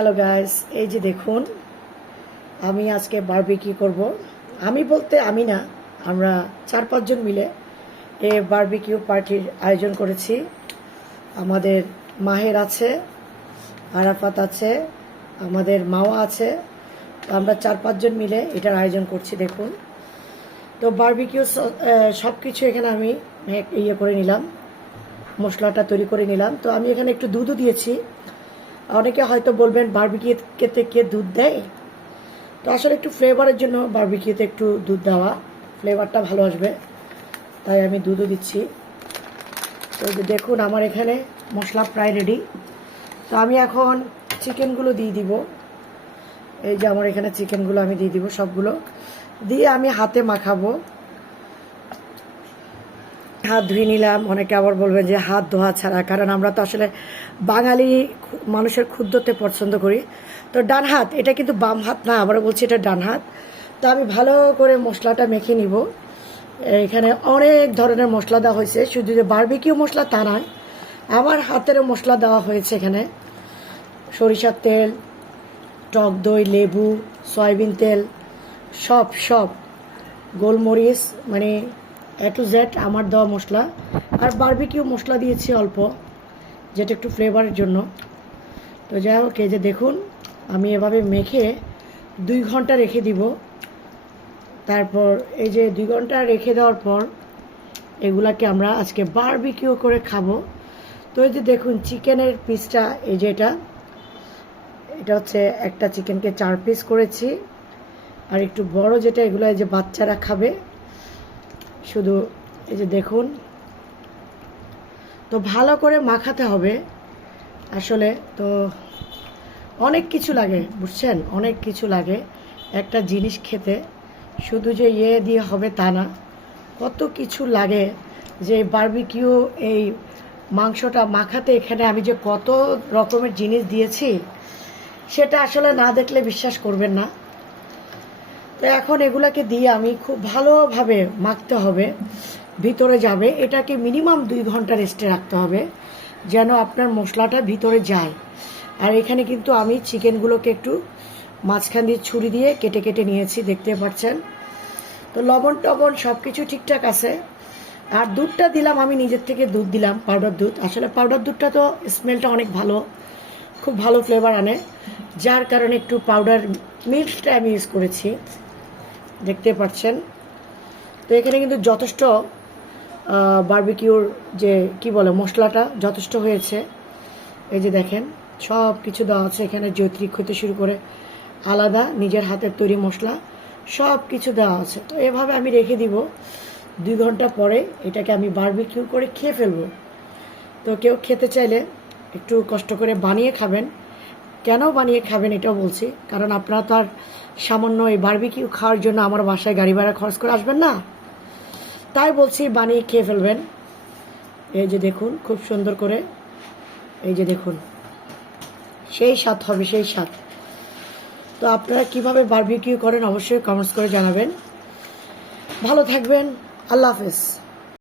Hello guys, এই যে দেখুন আমি আজকে বারবিকিউ করব। আমি বলতে আমি না, আমরা 4-5 জন মিলে এই বারবিকিউ পার্টির আয়োজন করেছি। আমাদের মাহের আছে, আরাফাত আছে, আমাদের মাওয়া আছে। তো আমরা 4-5 জন মিলে এটার আয়োজন করছি। দেখুন, তো বারবিকিউ সব কিছু এখানে আমি ইয়ে করে নিলাম, মশলাটা তৈরি করে নিলাম। তো আমি এখানে একটু দুধও দিয়েছি। অনেকে হয়তো বলবেন বারবিকিউতে কে দুধ দেয়, তো আসলে একটু ফ্লেভারের জন্য বারবিকিউতে একটু দুধ দেওয়া, ফ্লেভারটা ভালো আসবে, তাই আমি দুধও দিচ্ছি। তো দেখুন আমার এখানে মশলা প্রায় রেডি। তো আমি এখন চিকেনগুলো দিয়ে দিব। এই যে আমার এখানে চিকেনগুলো আমি দিয়ে দিব, সবগুলো দিয়ে আমি হাতে মাখাবো। হাত ধুয়ে নিলাম। অনেকে আবার বলবেন যে হাত ধোয়া ছাড়া, কারণ আমরা তো আসলে বাঙালি মানুষের ক্ষুদ্রতে পছন্দ করি। তো ডান হাত, এটা কিন্তু বাম হাত না, আবারও বলছি এটা ডান হাত। তো আমি ভালো করে মশলাটা মেখে নিব। এখানে অনেক ধরনের মশলা দেওয়া হয়েছে, শুধু যে বারবিকিউ মশলা তা নয়, আমার হাতেরও মশলা দেওয়া হয়েছে এখানে। সরিষার তেল, টক দই, লেবু, সয়াবিন তেল, সব গোলমরিচ, মানে A to Z আমার দেওয়া মশলা। আর বারবিকিউ মশলা দিয়েছি অল্প, যেটা একটু ফ্লেভারের জন্য। তো যাই হোক, এই যে দেখুন আমি এভাবে মেখে 2 ঘন্টা রেখে দিব। তারপর এই যে 2 ঘন্টা রেখে দেওয়ার পর এগুলাকে আমরা আজকে বারবিকিউ করে খাবো। তো এই যে দেখুন চিকেনের পিসটা, এই যে এটা হচ্ছে একটা চিকেনকে 4 পিস করেছি। আর একটু বড় যেটা, এগুলো এই যে বাচ্চারা খাবে শুধু। এই যে দেখুন, তো ভালো করে মাখাতে হবে আসলে। তো অনেক কিছু লাগে, বুঝছেন, অনেক কিছু লাগে একটা জিনিস খেতে। শুধু যে দিয়ে হবে তা না, কত কিছু লাগে। যে বারবিকিউ এই মাংসটা মাখাতে এখানে আমি যে কত রকমের জিনিস দিয়েছি, সেটা আসলে না দেখলে বিশ্বাস করবেন না। তো এখন এগুলাকে দিয়ে আমি খুব ভালোভাবে মাখতে হবে, ভিতরে যাবে। এটাকে মিনিমাম 2 ঘন্টা রেস্টে রাখতে হবে, যেন আপনার মশলাটা ভিতরে যায়। আর এখানে কিন্তু আমি চিকেনগুলোকে একটু মাঝখান দিয়ে ছুরি দিয়ে কেটে কেটে নিয়েছি, দেখতে পাচ্ছেন। তো লবণ টবণ সব কিছু ঠিকঠাক আছে। আর দুধটা দিলাম, আমি নিজের থেকে দুধ দিলাম, পাউডার দুধ। আসলে পাউডার দুধটা তো স্মেলটা অনেক ভালো, খুব ভালো ফ্লেভার আনে, যার কারণে একটু পাউডার মিল্কটা আমি ইউজ করেছি, দেখতে পাচ্ছেন। তো এখানে কিন্তু যথেষ্ট বারবিকিউর যে কি বলে মশলাটা যথেষ্ট হয়েছে। এই যে দেখেন সব কিছু দেওয়া আছে এখানে, জৈত্রিক হতে শুরু করে আলাদা নিজের হাতের তৈরি মশলা সব কিছু দেওয়া আছে। তো এভাবে আমি রেখে দিব। 2 ঘন্টা পরে এটাকে আমি বারবিকিউ করে খেয়ে ফেলবো। তো কেউ খেতে চাইলে একটু কষ্ট করে বানিয়ে খাবেন। কেন বানিয়ে খাবেন এটাও বলছি, কারণ আপনারা তো আর সামান্য এই বারবিকিউ খাওয়ার জন্য আমার বাসায় গাড়ি ভাড়া খরচ করে আসবেন না, তাই বলছি বানিয়ে খেয়ে ফেলবেন। এই যে দেখুন খুব সুন্দর করে, এই যে দেখুন সেই স্বাদ হবে, সেই স্বাদ। তো আপনারা কিভাবে বারবিকিউ করেন অবশ্যই কমেন্টস করে জানাবেন। ভালো থাকবেন, আল্লাহ হাফেজ।